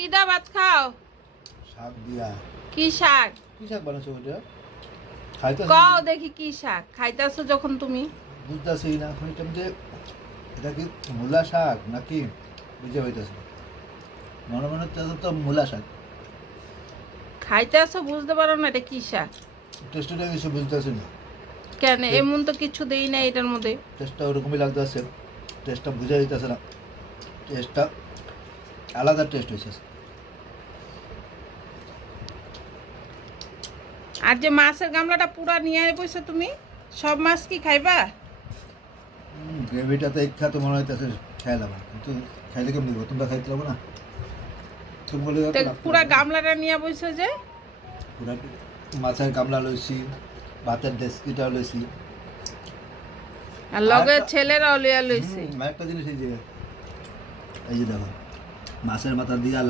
কি দা ভাত খাও? শাক দিয়া। কি শাক? কি শাক বানাইছো ওটা? খাইতে কও দেখি কি শাক খাইতাছো যখন তুমি? বুঝতেছি না এখন যে এটা কি মূলা শাক নাকি বুঝে হইতেছে মনে মনে তো মূলা শাক খাইতাছো বুঝতে পারো না এটা কি শাক? টেস্টটা কিছু বুঝতেছি না কেন এমন তো কিছু দেই না এটার মধ্যে। টেস্টটা ওরকমই লাগতেছে টেস্টটা বুঝে হইতেছে না টেস্টটা আলাদা টেস্ট হয়েছে আর যে মাছের গামলাটা পুরা নিয়ে বসে তুমি সব মাছ কি খাইবা? গ্রেভিটাতে ইচ্ছা তো মনে হইতেছে খাইলাম কিন্তু খাইলে কেমন দিব তোমরা খাইতে পারবো না তুমি বলে পুরা গামলাটা নিয়ে বসে যে পুরা মাছের গামলা লইছি ভাতের ডেস্কিটাও লইছি আর লগে ছেলেরাও লিয়া লইছে। একটা জিনিস এই যে দেখো মাছের মাথা দিয়া